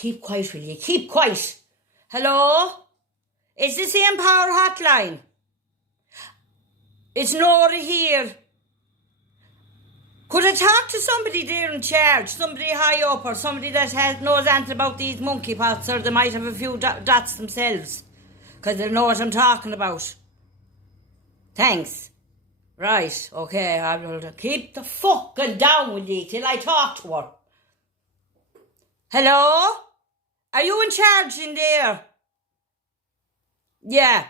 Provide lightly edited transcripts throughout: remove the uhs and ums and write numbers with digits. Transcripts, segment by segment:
Keep quiet, will you? Keep quiet. Hello? Is this the Empower Hotline? It's Nora here. Could I talk to somebody there in charge? Somebody high up or somebody that knows anything about these monkeypox, or they might have a few dots themselves, because they know what I'm talking about. Thanks. Right, okay, I will keep the fucking down with you till I talk to her. Hello? Are you in charge in there? Yeah.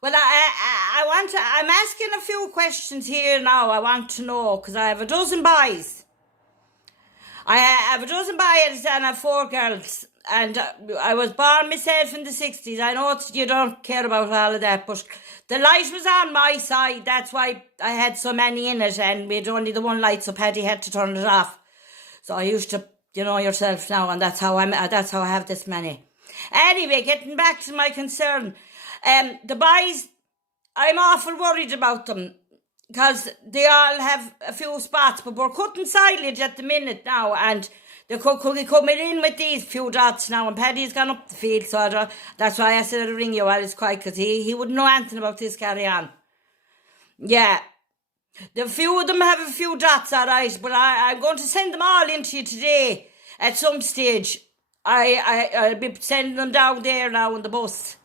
Well, I'm asking a few questions here now. I want to know, because I have a dozen boys. I have a dozen boys and I have 4 girls. And I was born myself in the 60s. I know you don't care about all of that, but the light was on my side. That's why I had so many in it, and we had only the one light, so Paddy had to turn it off. So I used to, you know yourself now, and that's how I have this many. Anyway, getting back to my concern. The boys, I'm awful worried about them, because they all have a few spots, but we're cutting silage at the minute now, and they could be coming in with these few dots now, and Paddy's gone up the field, so that's why I said I'd ring you while it's quiet, because he wouldn't know anything about this carry on. Yeah. The few of them have a few dots, alright, but I'm going to send them all into you today at some stage. I'll be sending them down there now on the bus,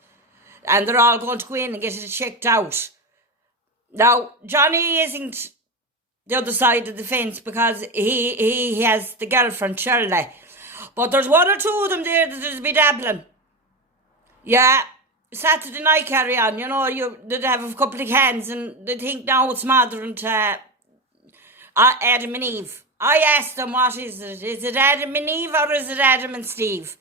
and they're all going to go in and get it checked out. Now, Johnny isn't the other side of the fence, because he has the girlfriend, Shirley. But there's 1 or 2 of them there that'll be dabbling. Yeah, Saturday night carry on, you know, they'd have a couple of cans, and they think now it's modern to Adam and Eve. I asked them, what is it? Is it Adam and Eve, or is it Adam and Steve?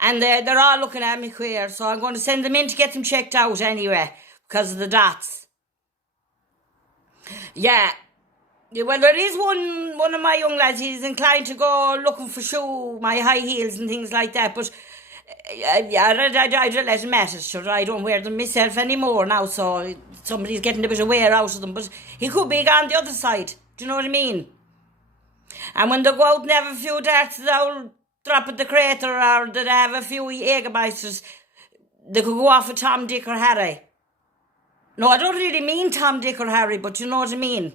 And they're all looking at me queer, so I'm going to send them in to get them checked out anyway, because of the dots. Yeah. Well, there is one of my young lads, he's inclined to go looking for my high heels and things like that, but I'd let him at it, sure. I don't wear them myself anymore now, so somebody's getting a bit of wear out of them, but he could be on the other side, do you know what I mean? And when they go out and have a few darts, they'll drop at the crater, or they have a few Jägermeisters, they could go off with Tom, Dick or Harry. No, I don't really mean Tom, Dick or Harry, but you know what I mean.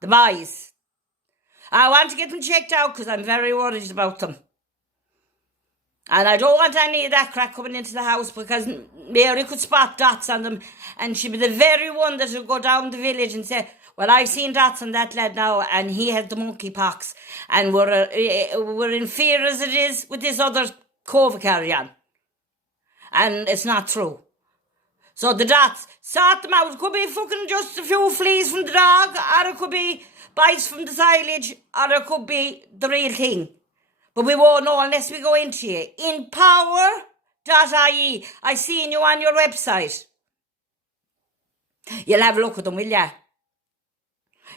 The boys. I want to get them checked out, because I'm very worried about them. And I don't want any of that crack coming into the house, because Mary could spot dots on them, and she'd be the very one that would go down the village and say, well, I've seen dots on that lad now, and he had the monkeypox, and we're in fear as it is with this other COVID carry-on. And it's not true. So the dots, sort them out. It could be fucking just a few fleas from the dog, or it could be bites from the silage, or it could be the real thing. But we won't know unless we go into you. Empower.ie. I seen you on your website. You'll have a look at them, will ya?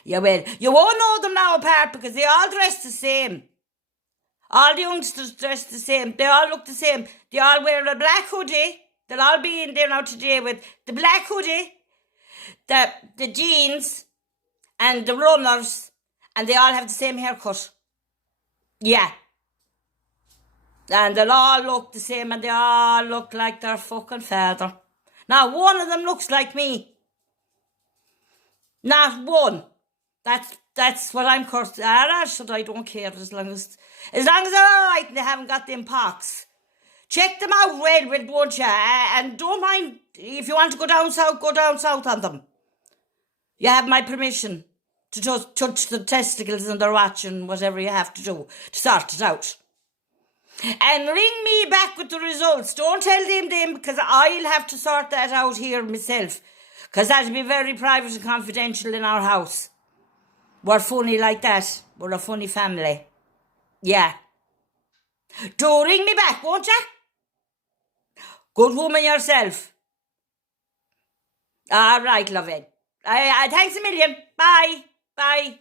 You will. You won't know them now apart, because they all dress the same. All the youngsters dress the same. They all look the same. They all wear a black hoodie. They'll all be in there now today with the black hoodie, the jeans, and the runners, and they all have the same haircut. Yeah. And they'll all look the same, and they all look like their fucking father. Now, one of them looks like me. Not one. That's what I'm cursed. I don't care, as long as they're alright and they haven't got them pox. Check them out, Redwood, won't you? And don't mind, if you want to go down south on them. You have my permission to just touch the testicles and their watch and whatever you have to do to sort it out. And ring me back with the results. Don't tell them, because I'll have to sort that out here myself, because that'll be very private and confidential in our house. We're funny like that. We're a funny family. Yeah. Do ring me back, won't you? Good woman yourself. All right, love it. Thanks a million. Bye. Bye.